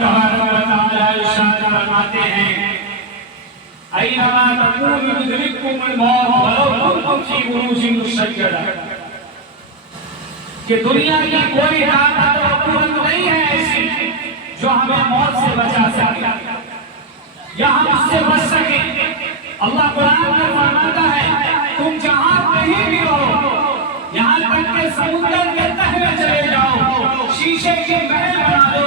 تبارک و تعالی ارشاد فرماتے ہیں اینما تکونوا یدرککم الموت ولو کنتم فی بروج مشیدہ، کہ دنیا کی کوئی طاقت و قوت نہیں ہے ایسی جو ہمیں موت سے بچا سکے یا ہم اس سے بچ سکیں۔ اللہ قرآن میں فرماتا ہے تم جہاں کہیں بھی ہو، یہاں تک کہ سمندر کے تہ میں چلے جاؤ، شیشے کے محل بنا لو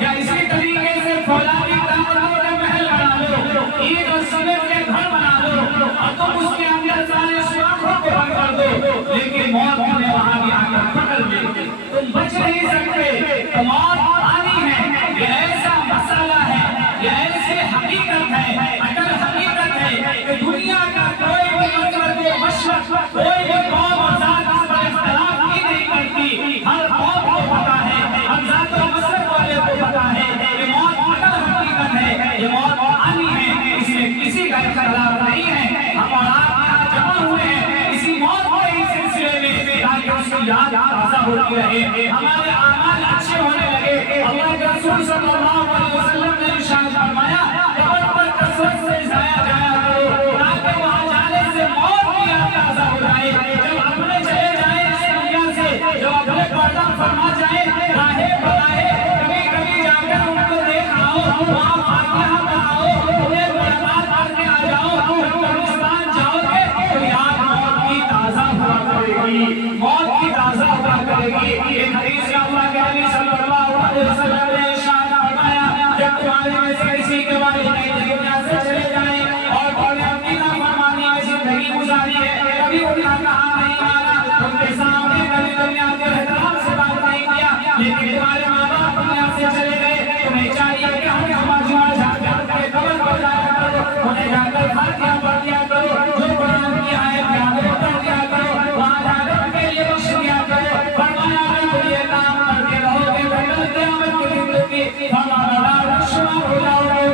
یا اسی طریقے سے فولادی طاقتوں کے محل بنا لو، اینٹ اور سیمنٹ کے گھر بنا لو اور تم اس کے اندر سارے سوراخوں کو بند کر دو، لیکن موت نے وہاں بھی آ کر پکڑ لی، تم بچ نہیں سکتے۔ موت آنی ہے، یہ ایسا مسئلہ ہے، یہ ایسی حقیقت ہے، اگر حقیقت ہے کہ دنیا کا کوئی بھی مذہب و مشرق، کوئی بھی قوم اور ذات اس پر اختلاف ہی نہیں کرتی، ہر قوم کو پتا ہے، ہر ذات و مذہب والے کو پتا ہے کہ موت اگر حقیقت ہے، یہ موت آنی ہے، اس میں کسی کا اختلاف نہیں ہے۔ ہم اور آپ یہاں جمع ہوئے ہیں اسی موت کے ہی سلسلے میں، تاکہ اس کی یاد تازہ ہوتی رہے، ہمارے اعمال اچھے ہونے لگے۔ اللہ کے رسول صلی اللہ علیہ وسلم نے ارشاد فرمایا قبر پر کثرت سے جایا کرو تاکہ وہاں جانے سے موت کی یاد تازہ ہو جائے، جب اپنے چلے جائیں اس دنیا سے، جب اپنے پردہ فرما جائیں راہے بلائے، کبھی کبھی جا کر ان کو دیکھ آؤ، وہاں فاتحہ پڑھاؤ، انہیں برباد کر کے آ جاؤ، جب قبرستان جاؤ گے تو یاد موت کی تازہ ہوا کرے گی، موت کی تازہ ہوا کرے گی۔ ایک حدیث میں اللہ کے نبی صلی اللہ علیہ وسلم نے ارشاد فرمایا جب تمہارے میں سے کسی کے والدین دنیا سے چلے جائیں اور انہوں نے اپنی نافرمانی میں زندگی گزاری ہے، کبھی ان کا کہا نہیں مانا، ان کے سامنے کبھی دنیا کے احترام سے بات نہیں کیا، لیکن تمہارے ماں باپ دنیا سے چلے گئے، تمہیں چاہیے کہ ہم جمع جا کر کے قبر پر جایا کرو، انہیں جا کر فاتحہ پڑھ دیا کرو، جو قرآن کی آیت یاد ہے پڑھ دیا کرو، وہاں جا کر ان کے لیے بخش دیا کرو۔ فرمایا اگر تم یہ کام کرتے رہو گے تو کل قیامت کے دن تم ہمارا شمار ہو جاؤ گے۔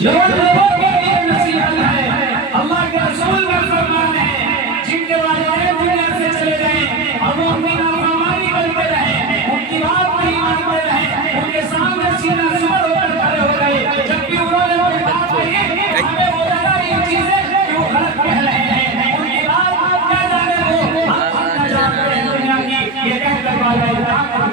یہ لوگوں کے لیے نصیحت ہے، اللہ کے رسول کا فرمان ہے، جن کے والدین دنیا سے چلے گئے اور وہ اپنی نافرمانی کرتے رہے، ان کی بات نہیں مانتے رہے، ان کے سامنے سینہ سپر ہو کر کھڑے ہو گئے، جب بھی انہوں نے کوئی بات کہی ہمیں وہ لگا یہ چیزیں کہ وہ غلط کہہ رہے ہیں، ان کی بات کیا جانے وہ ہم نہ جانتے ہیں دنیا کی، یہ کہہ کر والے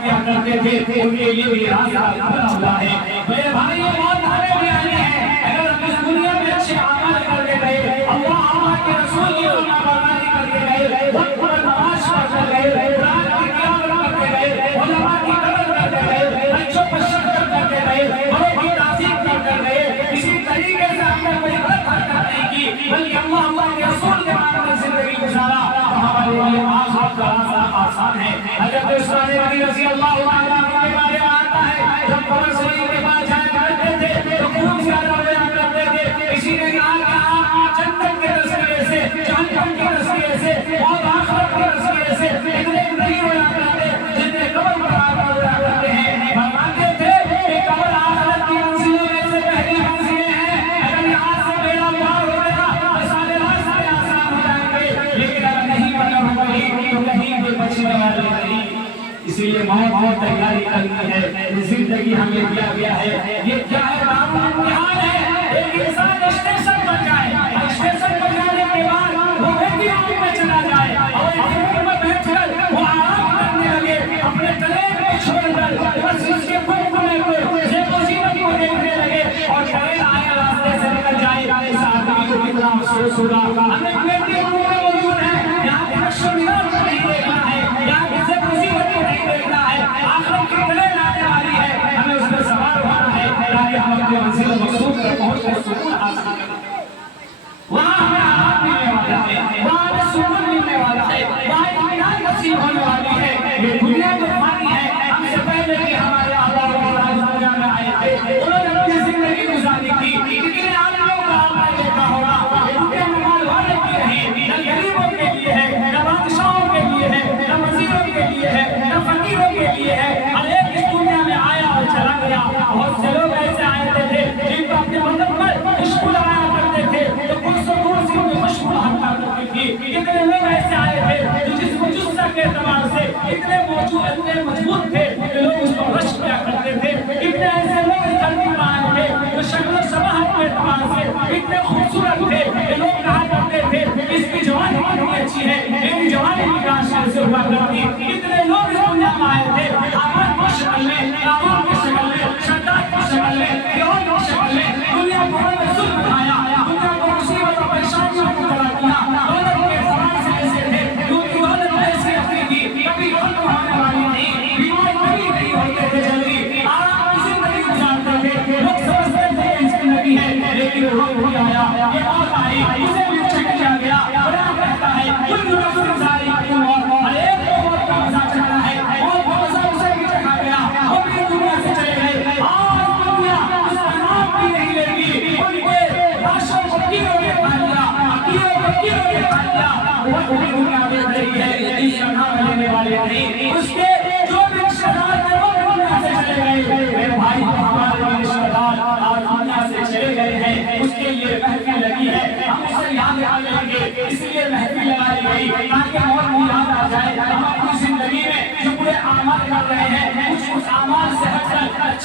کیا کرتے تھے، ان کے لیے یہ راستہ کھلا ہے۔ میرے بھائی یہ موت ہمیں بھی آنی ہے، اگر ہم اس دنیا میں اچھے اعمال کرتے گئے، اللہ کے رسول کی فرمانبرداری کرتے گئے، وقت پر نماز پڑھتے گئے، قرآن کی تلاوت کرتے گئے، علماء کی قدر کرتے گئے، بچوں پر شکر کرتے گئے، بڑوں کی تعظیم کرتے گئے، اسی طریقے سے ہم نے کوئی غلط حرکت نہیں کی بلکہ اللہ کے رسول کے نام میں زندگی گزارا، ہمارے لیے آخرت کا راستہ آسان ہے۔ حضرت عثمان غنی رضی اللہ عنہ کے بارے میں آتا ہے جب قبر شریف کے پاس جایا کرتے تھے تو خوب زیادہ رویا کرتے تھے، کسی نے کہا کہ آپ جنت کے تذکرے سے، جہنم کے تذکرے سے اور آخرت کے تذکرے سے اتنے نہیں رویا کرتے جتنے قبر پر آپ رویا کرتے ہیں۔ فرماتے تھے کہ قبر آخرت کی منزلوں میں سے پہلی منزلیں ہیں، اگر یہاں سے بیڑا پار ہو گیا تو سارے راستے آسان ہو جائیں گے، لیکن اگر نہیں پکڑ ہو گئی تو کہیں بھی بچنے والے نہیں۔ اسی لیے موت تیاری کرنی ہے، زندگی ہمیں دیا گیا ہے، یہ کیا ہے بابو امتحان ہے، ایک انسان اسٹیشن پر جائے، اسٹیشن پر جانے کے بعد وہ ویٹنگ روم میں چلا جائے اور ویٹنگ روم میں بیٹھ کر وہ آرام کرنے لگے، اپنے گلے کو چھوڑ کر بس اس کے پھپھنے کو جیب و زینت کو دیکھنے لگے اور ٹرین آئے راستے سے نکل جائے، اس آدمی کو کتنا افسوس ہوگا۔ ہمیں ویٹنگ روم میں موجود ہے، یہاں کے نقش و نگار کو نہیں دیکھنا ہے، یہاں کے جیب و زینت کو نہیں دیکھنا ہے، آخرت کی ٹرین آنے والی ہے، ہمیں اس میں سوار ہونا ہے تاکہ ہم اپنے منزل مقصود تک پہنچ کر سکون حاصل کریں۔ وہاں ہمیں آرام ملنے والا ہے، وہاں ہمیں سکون ملنے والا ہے، وہاں اطمینان نصیب ہونے والی ہے۔ یہ دنیا جو فانی ہے، ہم سے پہلے بھی ہمارے آباء و اجداد دنیا میں آئے تھے، انہوں نے اپنی زندگی گزاری تھی، لیکن آدمیوں کا آپ نے دیکھا ہوگا کہ ان کے مال والے کی نہیں، نہ غریبوں کے لیے ہے، نہ بادشاہوں کے لیے ہے، نہ وزیروں کے لیے ہے، نہ فقیروں کے لیے ہے، ہر ایک اس دنیا میں آیا اور چلا گیا۔ بہت سے لوگ ایسے آئے تھے جن کو اپنے وطن پر خوشبو لگایا کرتے تھے تو کچھ سکون سے ان میں خوشبو ہٹا کرتی تھی۔ کتنے لوگ ایسے آئے تھے جو جسم و جثہ کے اعتبار سے اتنے موجود اتنے مضبوط تھے کہ لوگ اس پر رشک کیا کرتے تھے،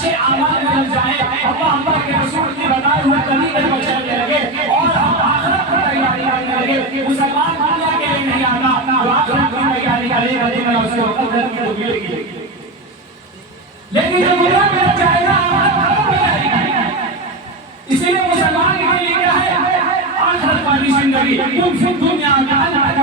अच्छे आमाल मिल जाए, अल्लाह के रसूल की बताए हुए तरीके पर चलने लगे और हम आखिरत की तैयारी करने लगे। मुसलमान दुनिया के लिए नहीं आता, वो आखिरत की तैयारी करेगा, लेकिन उसे कदर की तो मिलेगी। लेकिन जब दुनिया में जाएगा आखिरत खत्म हो जाएगी। इसीलिए मुसलमान के लिए क्या है? आखिरत वाली जिंदगी। तुम फिर दुनिया में अल्लाह के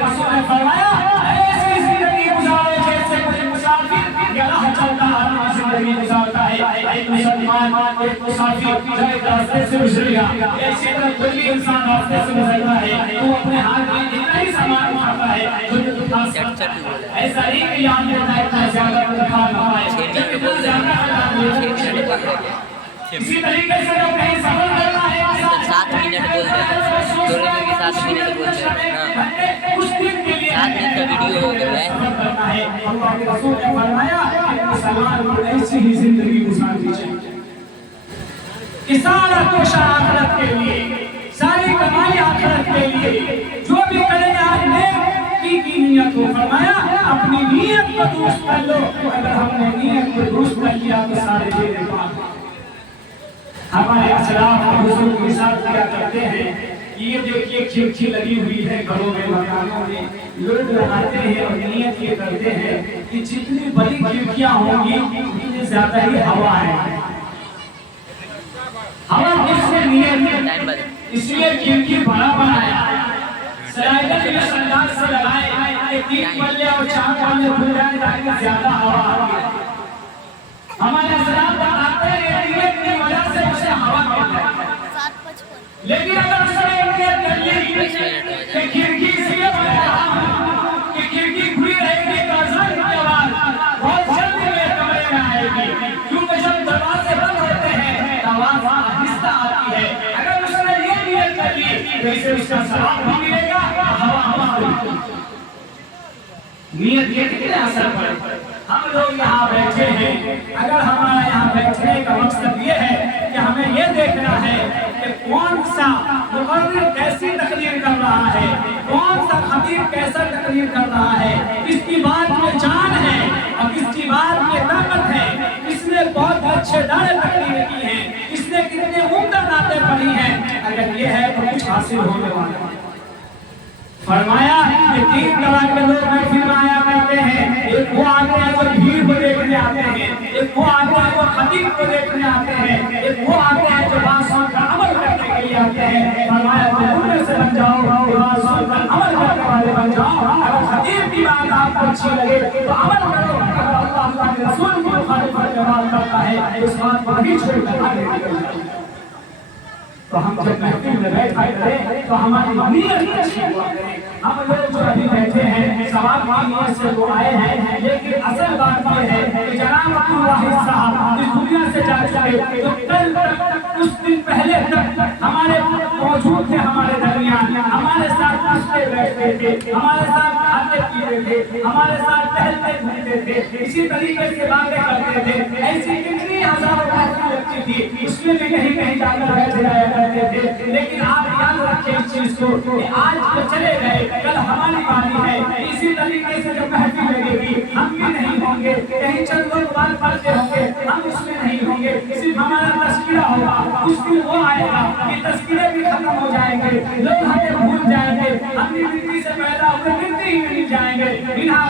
रसूल ने फरमाया ऐसी जिंदगी गुजारो जैसे कोई मुसाफिर या राह चलता आदमी जिंदगी गुजारता है। एक मुसलमान एक मुसाफिर एक रास्ते से गुजरेगा, ऐसी तरह कोई भी इंसान रास्ते से गुजरता है तो अपने हाथ में इतना ही सामान उठाता है जो उठा सकता है। ऐसा ही कि याद रहता है इतना ज्यादा उठा ना पाए, जब इतना ज्यादा इसी तरीके से जब कहीं सफर करना है 7 मिनट बोलते हैं, 2 मिनट के 7 मिनट बोलते हैं। कुछ दिन के लिए 7 मिनट का वीडियो हो गया है। अल्लाह के रसूल ने फरमाया कि मुसलमान को ऐसी ही जिंदगी गुजारनी चाहिए कि सारा कुछ आखिरत के लिए, सारी कमाई आखिरत के लिए, जो भी करेगा आपने की नियत को फरमाया अपनी नियत को दुरुस्त कर लो। अगर हमने नियत को दुरुस्त कर लिया तो सारे चीजें बात। हमारे असलाफ बुजुर्ग के साथ क्या करते हैं, ये देखिए खिड़की लगी हुई है घरों में, मकानों में, लोग लगाते हैं और नियत ये करते हैं कि जितनी बड़ी खिड़कियां होंगी उतनी ज्यादा ही हवा है। हवा किसने नियत, इसलिए खिड़की बड़ा बनाया, स्लाइडर के संदाज से लगाए कि 3 पल्ले और 4 पल्ले खुल जाए ताकि ज्यादा हवा आए। हमारे असलाफ बताते हैं नियत की वजह से उसे हवा मिल जाए। लेकिन अगर उसने नियत कर ली कि खिड़की इसलिए बना रहा हूं कि खिड़की खुली रहेगी तो अज़ान की आवाज बहुत जल्दी मेरे कमरे में आएगी, क्योंकि जब दरवाजे बंद होते हैं तो आवाज आहिस्ता आती है। अगर उसने ये नियत कर ली तो इसे उसका सवाब भी मिलेगा, हवा नियत के कितने असर पड़े। हम लोग यहाँ बैठे हैं, अगर हमारा यहाँ बैठने का मकसद ये है कि हमें ये देखना है कि कौन सा मुक़र्रिर कैसी तकरीर कर रहा है, कौन सा खतीब कैसा तकरीर कर रहा है, किसकी बात में जान है और किसकी बात में ताकत है, किसने बहुत अच्छे दाने तकरीर की है, किसने कितने उम्दा नाते पढ़ी हैं। अगर ये है तो कुछ हासिल होने वाला है। फरमाया कि 3 तरह के लोग महफिल में आया करते हैं, एक वो आते हैं जो भीड़ को देखने आते हैं, एक वो आते हैं जो खतीब को देखने आते हैं, एक वो आते हैं जो बात सुनकर अमल करने के लिए आते हैं। फरमाया तुम से बन जाओ, बात सुनकर अमल करने वाले बन जाओ। अगर खतीब की बात आपको अच्छी लगे तो अमल करो, अल्लाह के रसूल की मुखालिफत जवाब करता है इस बात को नहीं छोड़कर आगे निकल जाओ। तो हम जब महफिल में बैठा करें तो हमारी नीयत अच्छी हुआ करे। हम लोग जो अभी बैठे हैं सवाल की नीयत से वो आए हैं, लेकिन असल बात ये है कि जनाब अब्दुल वाहिद साहब इस दुनिया से जा चुके, तो कल तक कुछ दिन पहले तक हमारे मौजूद थे, हमारे दरमियान हमारे साथ हंसते बैठते थे, हमारे साथ खाते पीते थे, हमारे साथ टहलते घूमते थे, इसी तरीके से बातें करते थे। ऐसी कितनी हजारों बातें लगती थी, उसमें भी कहीं कहीं जाकर बैठे जाया करते थे। लेकिन आप याद रखें इस चीज को कि आज जो चले गए कल हमारी बारी है। इसी तरीके से जब महफिल लगेगी हम भी नहीं होंगे, कहीं चंद लोग बात पढ़ते होंगे, हम उसमें नहीं होंगे, सिर्फ हमारा तस्करा होगा। उस दिन वो आएगा कि तस्करे भी खत्म हो जाएंगे, लोग हमें भूल जाएंगे, हम भी मिट्टी से पैदा हुए मिट्टी ही मिल जाएंगे। बिना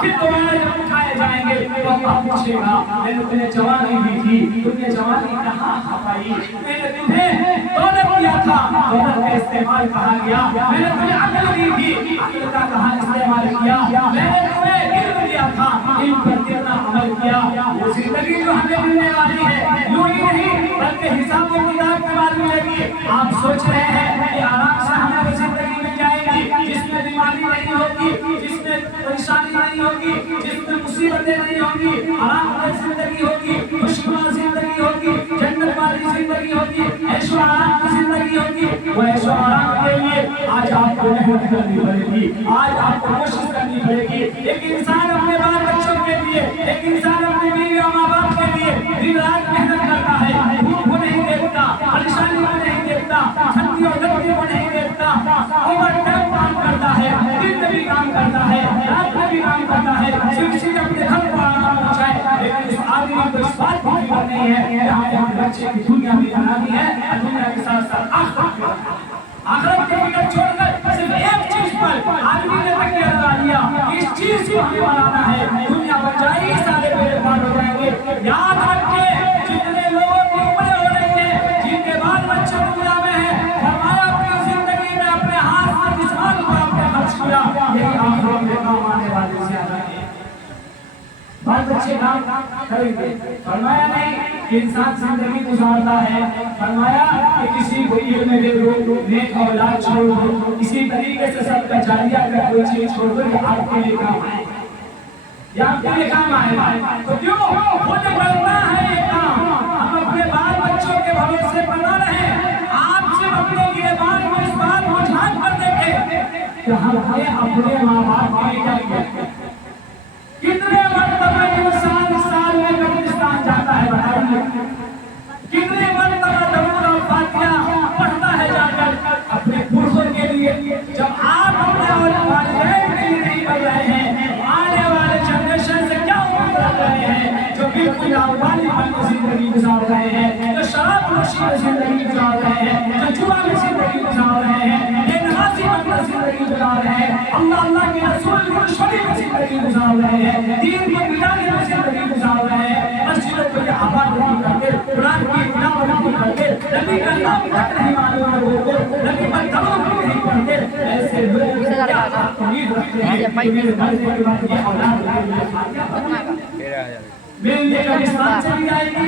फिर दोबारा जब उठाए जाएंगे तो अल्लाह पूछेगा मैंने तुम्हें जवानी दी थी, तुमने जवानी कहाँ खपाई, मैंने तुम्हें दौलत दिया था, दौलत का इस्तेमाल कहाँ किया, मैंने तुम्हें अक्ल दी थी, अक्ल का कहाँ इस्तेमाल किया, मैंने तुम्हें इल्म दिया था, इल्म पर कितना अमल किया। वो जिंदगी जो हमें मिलने वाली है यूं ही नहीं बल्कि हिसाब और किताब के बाद मिलेगी। आप सोच रहे हैं कि आराम से हमें जिंदगी मिल जाएगी जिसमें बीमारी नहीं होगी, जिसमें परेशानी नहीं होगी, जिसमें मुसीबतें नहीं होगी, आरामदायक जिंदगी होगी, खुशनुमा जिंदगी होगी, जन्नत वाली जिंदगी होगी, ऐशो आराम की जिंदगी होगी। वो ऐशो आराम के लिए आज आपको मेहनत करनी पड़ेगी, आज आपको कोशिश करनी पड़ेगी। एक इंसान अपने बाल बच्चों के लिए, एक इंसान अपने बीवी और माँ बाप के लिए दिन रात मेहनत करता है, भूख को नहीं देखता, परेशानी को नहीं देखता, ठंडी और गर्मी को नहीं देखता, ओवर टाइम काम करता है, दिन में भी काम करता بچے کی دنیا بھی بنانی ہے اور دنیا کے ساتھ ساتھ آخرت کے فکر چھوڑ کر صرف ایک چیز پر آدمی نے تکیہ لگا لیا، اس چیز کو ہمیں بنانا ہے، دنیا بن جائے گی سارے میرے بال ہو جائیں گے۔ یاد رکھے جتنے لوگوں کی عمریں ہو رہی ہیں، جن کے بال بچے دنیا میں ہیں، فرمایا اپنی زندگی میں اپنے ہاتھ سے جس مال کو آپ نے خرچ کیا یہی آخرت میں کام آنے والے زیادہ ہیں۔ بال بچے کام کریں گے، فرمایا نہیں کہ انسان زندگی گزارتا ہے، فرمایا کہ کسی کو علم دے دو، نیک اولاد چھوڑ دو، اسی طریقے سے سب کا جاریہ کا کوئی چیز چھوڑ دو، یہ آپ کے لیے کام آئے گا، یہ آپ کے لیے کام آئے گا۔ تو کیوں خود کرنا ہے یہ کام؟ ہم اپنے بال بچوں کے بھروسے پر نہ رہیں، آپ صرف اپنے گریبان کو اس بات کو جھانک کر دیکھیں کہ ہم نے اپنے ماں باپ کے لیے کیا کیا۔ کتنے مرتبہ انسان سال میں قبرستان جاتا ہے بتائیے، کتنے مرتبہ درود اور فاتحہ پڑھتا ہے جا کر اپنے پرزوں کے لیے۔ جب آپ اپنے والدین کے لیے نہیں کر رہے ہیں، آنے والے جنریشن سے کیا امید رکھ رہے ہیں جو بالکل لاوالی بن کے زندگی گزار رہے ہیں، جو شراب نوشی میں زندگی گزار رہے ہیں، جو جوا میں زندگی گزار رہے ہیں، بے نمازی بن کر زندگی گزار رہے ہیں، اللہ کے رسول کی دشمنی میں زندگی گزار رہے ہیں، دین کو مٹانے میں زندگی گزار رہے ہیں، مسجدوں کو یہ آباد نہیں کرتے، قرآن کی تلاوت نہیں کرتے، نبی کا نام تک نہیں معلوم ہوتے، نبی پر درود نہیں پڑھتے، ایسے لوگ کیا امید رکھتے ہیں کہ میرے مرنے کے بعد یہ اولاد میرے لیے قبرستان چلی جائے گی،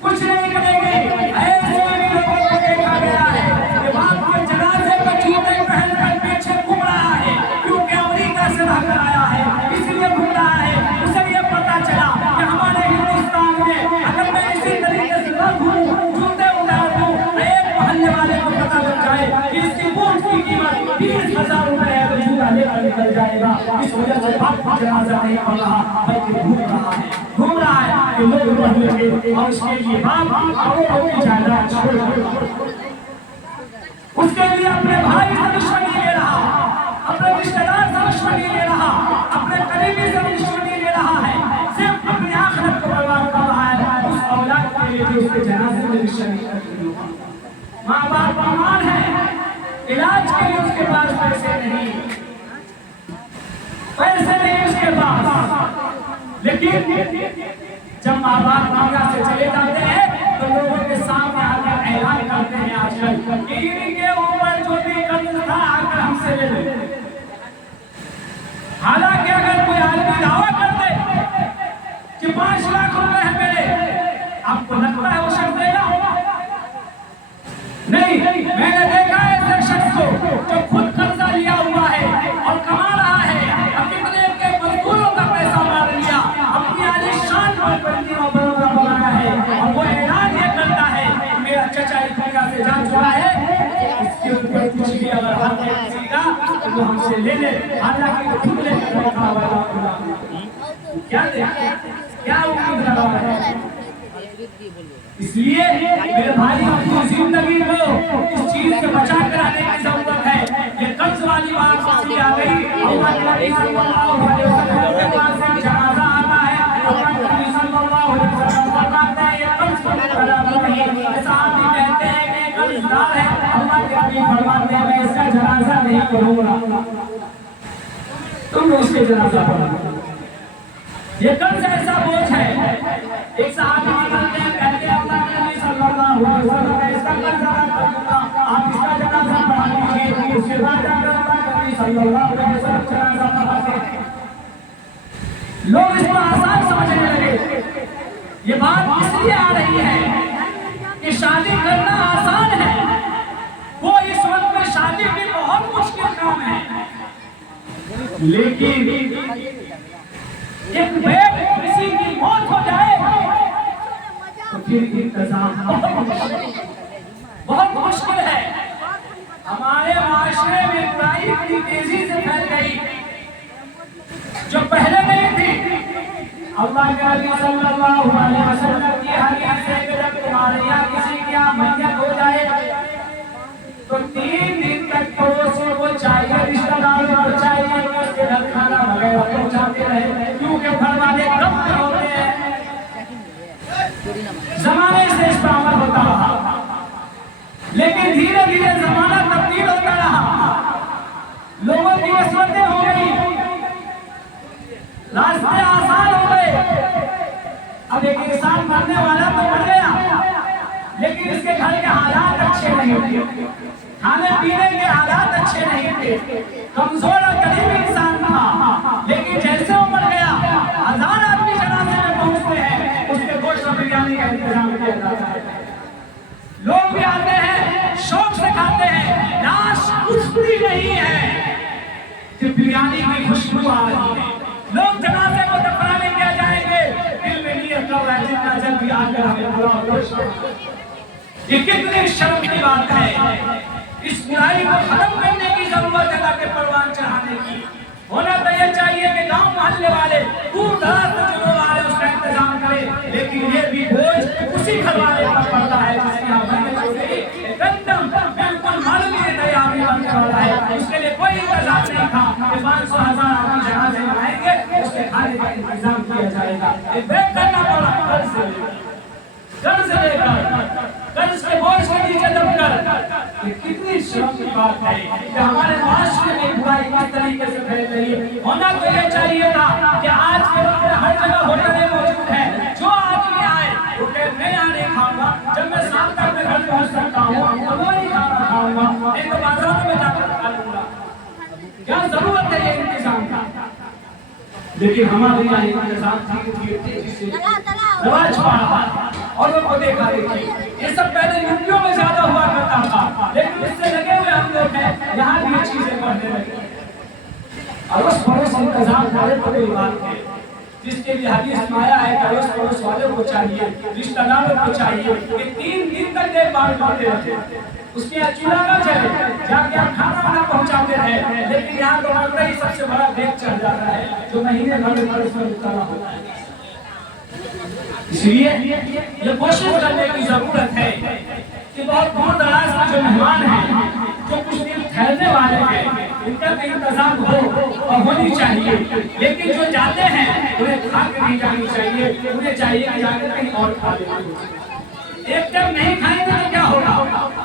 کچھ نہیں کریں گے۔ ایسے بھی لوگوں کو دیکھا گیا ہے کہ باپ کے جنازے پر جوتے پہن کر پیچھے گھوم رہا ہے، کیونکہ امریکہ سے رہ کر آیا ہے اس لیے گھوم رہا ہے۔ اسے یہ پتا چلا کہ ہمارے ہندوستان میں اگر میں اسی طریقے سے نہ گھوموں، جوتے اتار دوں، ایک محلے والے کو پتا لگ جائے کہ اس کی بوٹ کی قیمت 20,000 روپے ہے تو جوتا لے کر نکل جائے گا۔ اس وجہ سے باپ کا جنازہ نہیں پڑھ رہا بلکہ گھوم رہا ہے کہ لوگ رہ لگے اور اس کے لیے باپ کروڑوں کی جائیداد چھوڑ دے، اس کے لیے اپنے بھائی سے دشمنی لے رہا، اپنے رشتہ دار سے دشمنی لے رہا، اپنے قریبی سے دشمنی لے رہا ہے، صرف اپنی آخرت کو برباد کر رہا ہے اس اولاد کے لیے جو اس کے جنازے میں دشمنی کرتی ہے۔ ماں باپ بیمار ہے، علاج کے لیے اس کے پاس پیسے نہیں اس کے پاس، لیکن جب ماں باپ دنیا سے چلے جاتے ہیں تو لوگوں کے سامنے آ کر اعلان کرتے ہیں آج کل کہ ان کے اوپر جو بھی قرض تھا آ کر ہم سے لے لے۔ حالانکہ اگر کوئی آدمی دعویٰ کر دے کہ 5 لاکھ روپے ہیں میرے، آپ کو لگتا ہے وہ شخص دے گا؟ نہیں، میں نے دیکھا ہے ایسے شخص کو جو خود قرضہ لیا ہوا ہے اور کما رہا ہے، اور کتنے کے مزدوروں کا پیسہ مار لیا، اپنی عالیشان پراپرٹی میں بنایا ہے، اور وہ اعلان یہ کرتا ہے کہ میرا چچا اس دنیا سے جا چکا ہے، اس کے اوپر کچھ بھی اگر حق ہے کسی کا تو وہ ہم سے لے لے، حالانکہ وہ خود لے کر رکھا ہوا ہے۔ کیا دے؟ کیا امید لگا ہے؟ اس لیے میرے بھائی اپنی زندگی کو اس چیز سے بچا کر آنے کی ضرورت ہے۔ یہ قرض والی بات سامنے آ گئی، اللہ کے نبی صلی اللہ علیہ وسلم کے پاس ایک جنازہ آتا ہے، اللہ کے نبی صلی اللہ علیہ وسلم فرماتے ہیں یہ قرض والا نہیں ہے، صحابی کہتے ہیں کہ یہ قرض دار ہے، اللہ کے نبی فرماتے ہیں میں اس کا جنازہ نہیں پڑھوں گا، تم اس کے جنازہ پڑھو۔ یہ قرض ایسا بوجھ ہے، ایک صحابی کہتے ہیں اللہ کے نبی صلی اللہ علیہ وسلم میں اس کا قرض ادا کر دوں گا، آپ اس کا جنازہ پڑھا دیجیے، اس کے بعد اللہ کے نبی صلی اللہ علیہ وسلم جنازہ پڑھاتے ہیں۔ لوگ اس کو آسان سمجھنے لگے، یہ بات اس لیے آ رہی ہے کہ شادی کرنا آسان ہے، وہ اس وقت میں شادی بھی بہت مشکل کام ہے، لیکن ایک بیٹھ کسی کی موت ہو جائے تو پھر انتظام بہت مشکل ہے۔ ہمارے معاشرے میں برائی اتنی تیزی سے پھیل گئی جو پہلے نہیں تھی۔ اللہ کے نبی صلی اللہ علیہ وسلم کی حدیث ہے کہ جب تمہارے یہاں کسی کی میت ہو جائے تو 3 دن تک پڑوسی کو چاہیے، رشتہ داروں کو چاہیے کہ اس کے گھر کھانا وغیرہ پہنچاتے رہے، کیونکہ گھر والے کم ہوتے ہیں۔ زمانے سے اس پر की सूरतें हो गई, रास्ते आसान हो गए। अब एक इंसान मरने वाला तो मर गया, लेकिन इसके घर के हालात अच्छे नहीं थे, खाने पीने के हालात अच्छे नहीं थे, कमजोर और गरीब इंसान था। लेकिन जैसे वो मर गया, 1000 आदमी जनाजे में पहुंचते हैं, उसके गोश्त और बिरयानी का इंतजाम किया जाता है। लोग भी आते हैं, शौक से खाते हैं, लाश उठती नहीं है कि बिरयानी की खुशबू आ रही है। लोग जनाजे को दफनाने क्या जाएंगे, दिल में नियत कर रहा है जितना जल्दी आकर हमें बुलाओ। ये कितनी शर्म की बात है। इस बुराई को खत्म करने की जरूरत है, ताकि परवान चढ़ाने की। होना तो ये चाहिए कि गांव मोहल्ले वाले दूर दराज से जो लोग आ रहे हैं उसका इंतजाम करें, लेकिन ये भी बोझ उसी घर वाले पर पड़ता है जिसकी बिल्कुल मालूमी तैयारी बनने वाला है। उसके लिए कोई इंतजाम नहीं था कि 500,000 आदमी जनाजे में आएंगे, उसके खाने का इंतजाम किया जाएगा। ये वेट करना पड़ा, कर्ज से लेकर कर्ज के बोझ के नीचे दबकर। ये कितनी शर्म की बात है कि हमारे माशरे में बुराई किस तरीके से फैल रही है। होना तो ये चाहिए था कि आज के वक्त में हर जगह होटलें मौजूद हैं, जो आदमी आए होटल में आने खाऊंगा, जब मैं शाम तक मैं घर पहुंच सकता हूँ तो वो ही खाना खाऊंगा, नहीं तो बाजार में जाकर खा लूंगा। क्या जरूरत है ये इंतजाम का? लेकिन हमारे यहाँ इंतजाम तेजी से रवाज पा रहा और लोगों को देखा देखी। ये सब पहले यूपीओ में ज्यादा हुआ करता था, लेकिन इससे लगे हुए हम लोग हैं, यहाँ भी ये चीजें बढ़ने लगी। अड़ोस पड़ोस इंतजाम करे तो कोई बात है, जिसके लिए हदीस में आया है कि अड़ोस पड़ोस वालों को चाहिए, रिश्तेदारों को चाहिए कि 3 दिन तक देखभाल करते रहे, उसके यहाँ चूल्हा न चले, जाके आप खाना वाना पहुँचाते रहे। लेकिन यहाँ तो मरते ही सबसे बड़ा देख चढ़ जाता है, जो महीने भर में उसमें उतारा होता है। इसलिए ये कोशिश करने की जरूरत है कि बहुत दूर दराज के जो मेहमान हैं, जो कुछ दिन ठहरने वाले हैं, इनका भी इंतजाम हो और होनी चाहिए। लेकिन जो जाते हैं उन्हें खा के नहीं जानी चाहिए, उन्हें चाहिए कि जाकर कहीं और खा लेना। एक टाइम नहीं खाएंगे तो क्या होगा?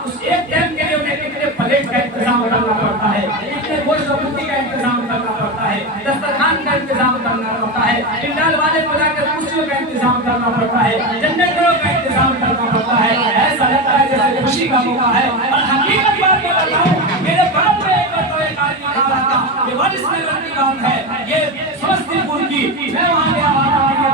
उस एक टाइम के लिए उन्हें कितने प्लेट का इंतजाम करना पड़ता है, कितने गोश्त रोटी का इंतजाम करना पड़ता है, दस्तरखान का इंतजाम करना पड़ता है, पिंडाल वाले को जाकर कुर्सियों का इंतजाम करना पड़ता है, जनरेटरों का इंतजाम करना पड़ता है। ऐसा लगता है जैसे खुशी का मौका है। और हकीकत बात मैं बताऊं, मेरे बाप में एक बार एक आदमी खा रहा था, ये बड़ी स्मृति बात है, ये समस्तीपुर की। मैं वहाँ गया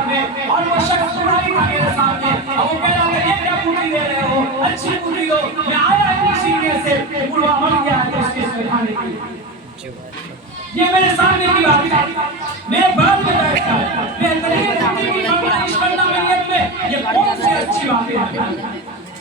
में और वो शख्स बुराई था मेरे सामने, और वो कह रहा था ये क्या पूरी दे रहे हो, अच्छी पूरी हो, मैं आया इसी लिए से बुढ़वा मर गया है इसके खाने के लिए। ये मेरे सामने की बात है, मेरे बाल में बैठता है, बेहतरीन जिंदगी फरमाइश करना मैयत में, ये कौन सी अच्छी बात है?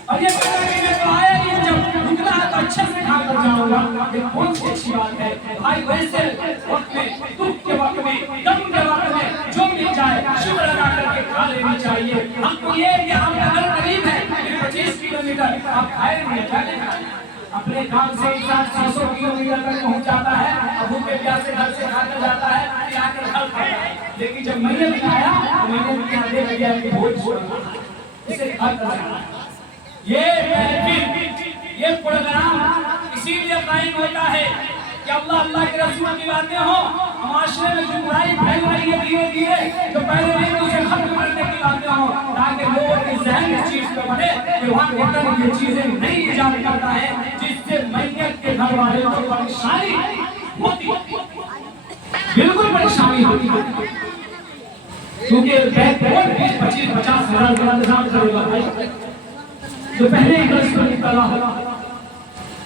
और ये कहना कि मैं तो आया ही जब रुकना है तो अच्छे से खा कर जाऊंगा, ये कौन सी अच्छी बात है? भाई वैसे वक्त में, दुख के वक्त में, गम के वक्त में जो मिल जाए शुक्र अदा करके खा लेनी चाहिए। हमको ये कि हमारा घर करीब है 25 किलोमीटर, आप खाए नहीं जाए, अपने काम से इंसान 600 किलोमीटर तक पहुंच जाता है, अब भूखे प्यासे घर से खाकर जाता है, फिर आकर घर खाता है। लेकिन जब मैयत आया तो मैयत के आगे लगे कि भोज इसे घर कर जाना। ये ये प्रोग्राम इसीलिए कायम होता है कि अल्लाह अल्लाह के रसूल की बातें हो, माशरे में जो बुराई फैल रही है धीरे धीरे, जो पहले नहीं तो उसे खत्म करने की बातें हो, ताकि लोगों के जहन इस चीज पे बने कि वहाँ भीतर ये चीजें नहीं इजाद करता है, जिससे मैयत के घर वाले को परेशानी होती, बिल्कुल परेशानी होती। क्योंकि 20-25-50 हजार का इंतजाम करेगा भाई, जो पहले ही कर्ज पर निकला हो।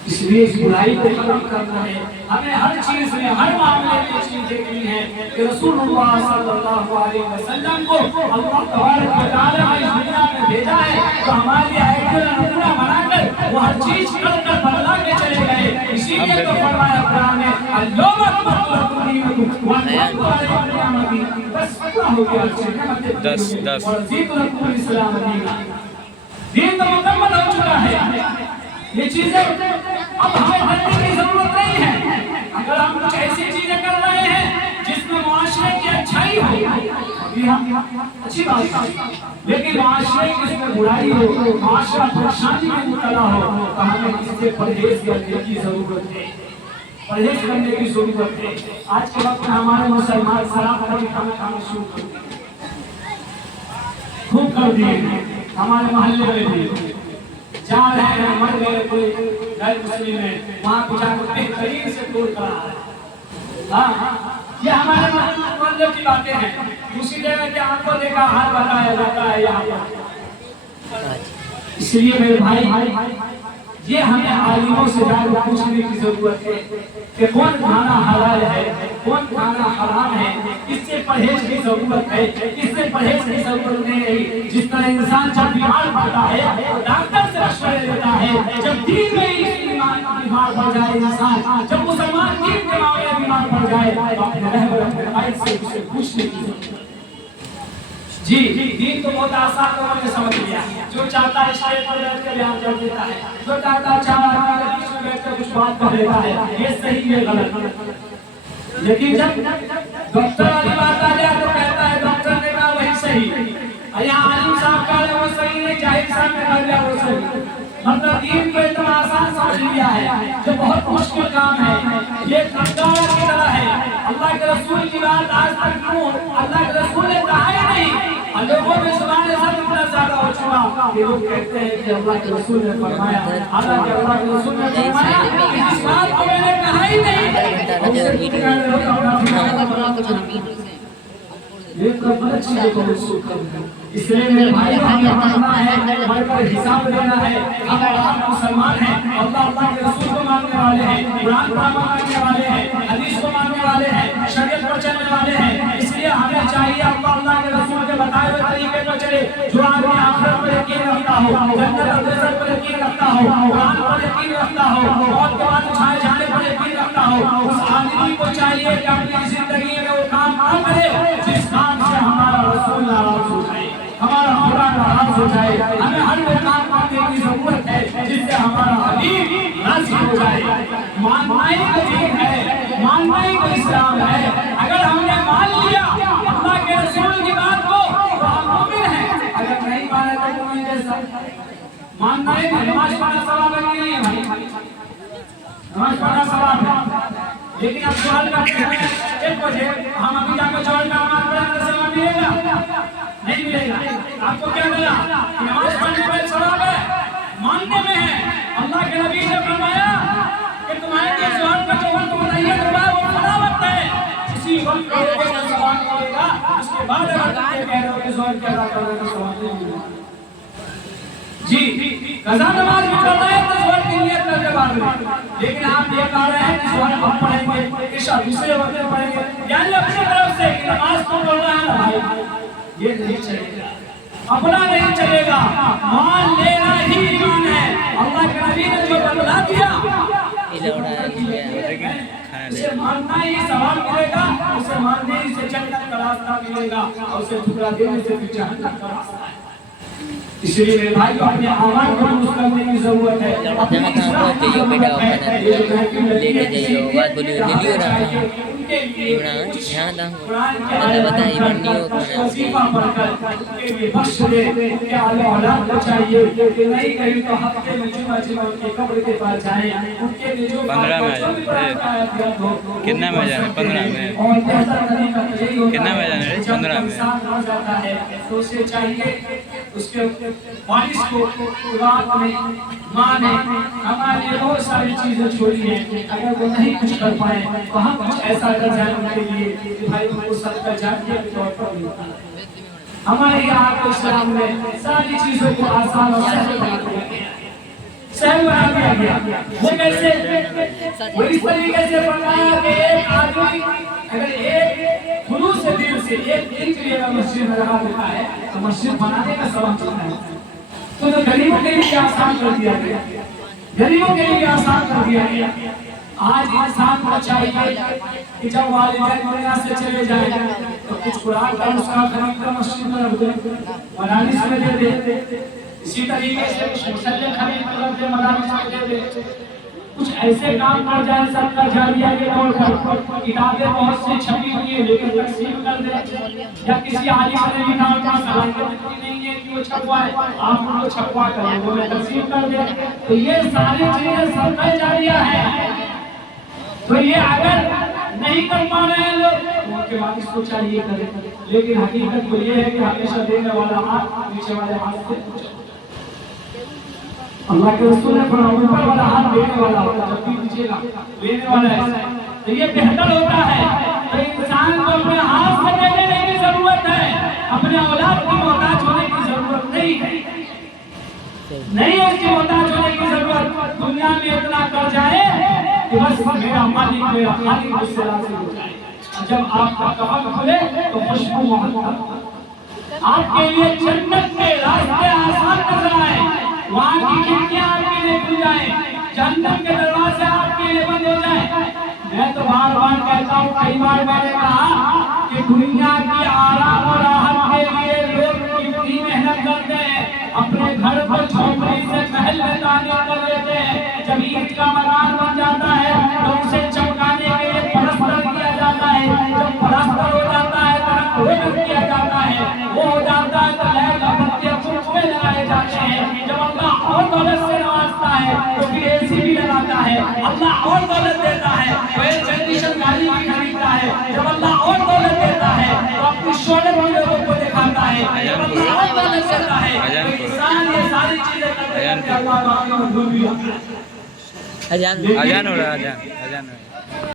इसलिए इस बुराई को खत्म करना है, हमें हर चीज में, हर मामले में चीज देखनी है कि रसूलुल्लाह सल्लल्लाहु अलैहि वसल्लम को अल्लाह तबारक व तआला ने इस दुनिया में भेजा है, तो हमारी आयत नमूना बनाकर वो हर चीज कर बदला के चले गए। इसीलिए तो फरमाया कुरान ने अल्लाह अकबर लकुम व अलैकुम बस पूरा हो गया। 10 और ज़ीक़ुल इस्लाम दीन तो मुकम्मल हो चुका है। ये चीजें अब हमें करने की जरूरत नहीं है। अगर हम कुछ ऐसी चीजें कर रहे हैं जिसमें मुआशरे की अच्छाई हो, अच्छी बात है, लेकिन मुआशरे की इसमें बुराई हो, मुआशरा परेशानी में मुब्तला हो, तो हमें इससे परहेज करने की जरूरत है। परहेज करने की जरूरत है। आज के वक्त में हमारे मुसलमान शराब का भी खाना खाना शुरू कर दिए, खूब कर दिए। हमारे मोहल्ले में भी जा रहे हैं, मर गए कोई गैर मुस्लिम है, वहाँ पे जाकर बेहतरीन से तोड़ कर आ रहे हैं। हाँ, ये हमारे मोहल्ले की बातें हैं। दूसरी जगह के आपको देखा हाल बताया जाता है यहाँ पर। इसलिए मेरे भाई, ये हमें आलिमों से जाकर पूछने की जरूरत है कि कौन खाना हलाल है, कौन खाना हराम है, इससे परहेज की जरूरत है, इससे परहेज की जरूरत नहीं है। जिस तरह इंसान जब बीमार पड़ता है तो डॉक्टर से मशवरे लेता है, जब दीन में बीमार पड़ जाए इंसान, जब मुसलमान दीन के मामले में बीमार पड़ जाए तो अपने रहबर भाई से उसे पूछने की जरूरत है। जी, दीन तो बहुत आसान लोगों ने समझ लिया। जो चाहता है स्टेज पर बैठ कर बयान कर देता है, जो चाहता है बीच में बैठ कर कुछ बात कर देता है, ये सही ये गलत। लेकिन जब डॉक्टर वाली बात आ जाए तो कहता है डॉक्टर ने कहा वही सही, यहाँ आलिम साहब का वो सही नहीं, जाहिर साहब ने कह दिया वो सही। मतलब दीन को इतना आसान समझ लिया है जो बहुत मुश्किल काम है। ये कंगाल की तरह है। अल्लाह के रसूल की बात आज तक क्यों अल्लाह के रसूल ने कहा ही नहीं, और लोगों में जुबान सब इतना ज्यादा हो चुका कि लोग कहते हैं कि अल्लाह के रसूल ने फरमाया, हालांकि अल्लाह के रसूल ने फरमाया इस बात को मैंने कहा ही नहीं। ये तो गलत चीजों को मंसूख करना। इसलिए मेरे भाई हमें मानना है, मरकर हिसाब लेना है। हम मुसलमान हैं, अल्लाह के रसूल को मानने वाले हैं, कुरान को मानने वाले हैं, हदीस को मानने वाले हैं, शरीयत पर चलने वाले हैं। इसलिए हमें चाहिए अल्लाह के रसूल के बताए हुए तरीके पर चले। जो आदमी आखिरत पर यकीन रखता हो, जन्नत और दोज़ख पर यकीन रखता हो, कुरान पर यकीन रखता हो, मौत के बाद उठाए जाने पर यकीन रखता हो, उस आदमी को चाहिए कि अपनी जिंदगी में वो काम ना करे जिस काम से हमारा रसूल नाराज हो जाए, हमारा खुदा नाराज हो जाए। हमें हर वो काम करने की जरूरत है जिससे हमारा हबीब राजी हो जाए। मानना ही तो दीन है, मानना ही तो इस्लाम है। अगर हमने मान लिया अल्लाह के रसूल की बात को तो हम मोमिन हैं, अगर नहीं माने तो कोई जैसा मानना ही नहीं। नमाज पढ़ना सवाब नहीं है भाई, नमाज पढ़ना सवाब है। लेकिन अब सवाल करते हैं 1 बजे हम अभी जाकर चौड़ का नमाज पढ़ेंगे तो सवाब मिलेगा? नहीं मिलेगा। आपको क्या मिला? नमाज पढ़ने में सवाब है, मानने में है। अल्लाह के नबी ने फरमाया कि तुम्हारे लिए ज़ुबान का जो वक्त बताइए तो वो खुदा वक्त है, उसी वक्त का सवाब मिलेगा। उसके बाद अगर तुम कह रहे हो कि ज़ुबान क्या अदा करने का सवाब नहीं मिलेगा। जी, कज़ा नमाज भी पढ़ना है तो ज़ुबान की नियत करके बाद में। लेकिन आप ये कह रहे हैं कि ज़ुबान हम पढ़ेंगे, इशा दूसरे वक्त में पढ़ेंगे, यानी अपनी तरफ से कि नमाज तो पढ़ना है ना भाई, ये नहीं चलेगा, अपना नहीं चलेगा। मान लेना ही ईमान है। अल्लाह के नबी ने जो बतला दिया उसे मानना ही सवाल मिलेगा, उसे मानने से जन्नत का रास्ता मिलेगा, और उसे ठुकरा देने से भी जहन्नम का रास्ता है। इसलिए मेरे भाई को अपने आवाज को दुरुस्त करने की जरूरत है। जहाँ कहाँ पहुँचे जो बेटा लेके जाइए बात बोलिए ले रहा था इमरान यहाँ था अल्लाह बताए बंदियों को वजीफा पढ़कर उनके बख्श दे कि अल्लाह औलाद को चाहिए कि नहीं कहीं तो हफ्ते में जुमा उनके कब्र के पास जाएं, उनके लिए जो 15 में कितना में जाने 15 में कितना में जाने 15 में हो जाता है तो उसे चाहिए उसके वालिद को रात में माँ ने हमारे लिए बहुत सारी चीजें छोड़ी हैं। अगर वो नहीं कुछ कर पाए तो हम कुछ ऐसा कर जाए उनके लिए कि भाई उनको सदका जारिया के तौर पर मिलता है। हमारे यहाँ तो इस्लाम में सारी चीजों को आसान और सहल बना दिया गया, सहल बना दिया गया। वो कैसे? वो इस तरीके से बनाया कि एक आदमी अगर एक खुलूस से दिल से एक दिन के लिए मस्जिद में लगा देता है तो मस्जिद बनाने का सवाब चलता है। तो गरीबों के लिए आसान कर दिया गया, गरीबों के लिए आसान कर दिया गया। आज इंसान को चाहिए कि जब वालिदैन दुनिया से चले जाए तो कुछ कुरान का नुस्खा खरीद कर मस्जिद में रख दे, मदारिस में दे दे। इसी तरीके से कुछ मुसल्ले खरीद कर रख दे, मदारिस में दे दे। कुछ ऐसे काम कर जाए सदका जारिया के तौर पर। किताबें बहुत सी छपी हुई है लेकिन तकसीम कर दे, या किसी आलिम ने लिखा उनका सलाहियत नहीं है कि वो छपवाए, आप उनको छपवा कर वो तकसीम कर दे। तो ये सारी चीजें सदका जारिया है। تو یہ اگر نہیں کر پا رہے ہیں لوگ تو ان کے بعد اس کو چاہیے کریں، لیکن حقیقت تو یہ ہے کہ ہمیشہ دینے والا ہاتھ نیچے والے ہاتھ سے اونچا ہوتا ہے۔ اللہ کے رسول نے فرمایا اوپر والا ہاتھ دینے والا ہوتا ہے، جب بھی نیچے کا لینے والا ایسا ہے، تو یہ بہتر ہوتا ہے کہ انسان کو اپنے ہاتھ سے دینے کی ضرورت ہے، اپنے اولاد کی محتاج ہونے کی ضرورت نہیں ہے، نہیں ہے اس کی محتاج ہونے کی ضرورت۔ دنیا میں اتنا کر جائے کہ بس میرا مالک میرا خالق مجھ سے راضی ہو جائے، جب آپ کا کفن کھلے تو خوشبو محبت آپ کے لیے جنت کے راستے آسان نظر آئے، وہاں کی کھڑکیاں آپ کے لیے کھل جائیں، جہنم کے دروازے آپ کے لیے بند ہو جائیں۔ میں تو بار بار کہتا ہوں، کئی بار میں نے کہا کہ دنیا کی آرام اور راحت کے لیے لوگ کتنی محنت کرتے ہیں، اپنے گھر کو جھونپڑی سے محل میں تعمیر کر لیتے ہیں، جب عید کا مکان بن جاتا ہے تو اسے چمکانے کے لیے پلستر کیا جاتا ہے، جب پلستر ہو جاتا ہے تو رنگ کیا جاتا ہے، وہ ہو جاتا ہے تو لائٹ بتیاں چمکنے لگائے جاتے ہیں، جب اللہ اور دولت سے نوازتا ہے تو پھر اے سی بھی لگاتا ہے، اللہ اور دولت دیتا ہے تو ایئر کنڈیشن گاڑی بھی خریدتا ہے، جب اللہ اور دولت دیتا ہے تو اپنی شہرت بھی لوگوں کو دکھاتا ہے، جب اللہ اور دولت دیتا ہے تو انسان یہ ساری چیزیں کرتے ہیں کہ اللہ باقی اور دنیا اذان اذان ہو رہا ہے، اذان ہو رہا ہے۔